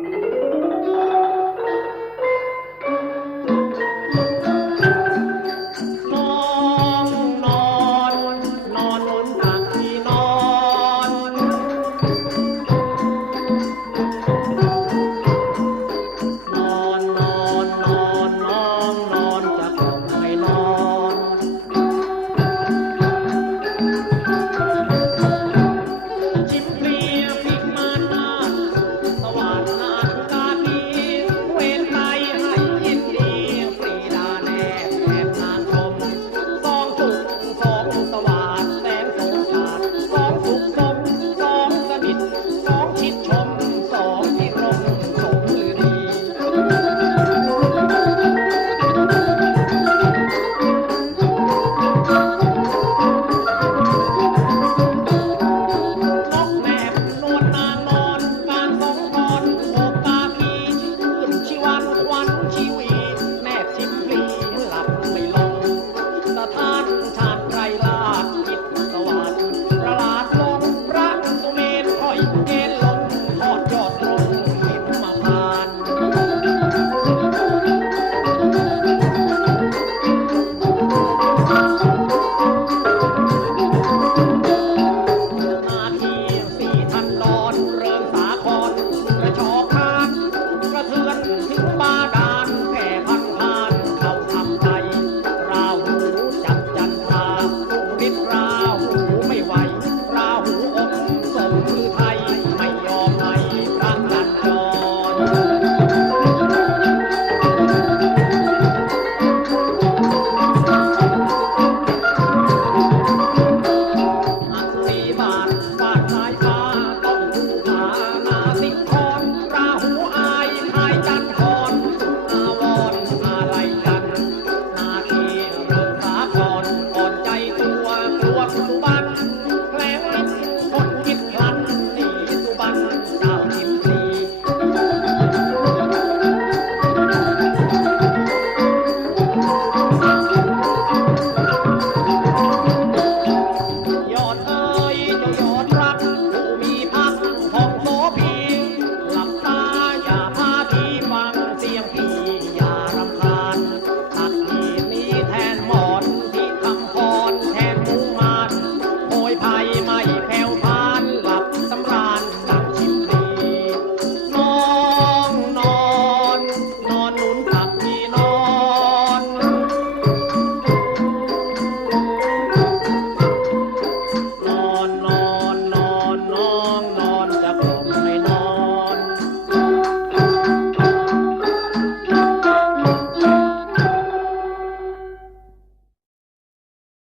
thank you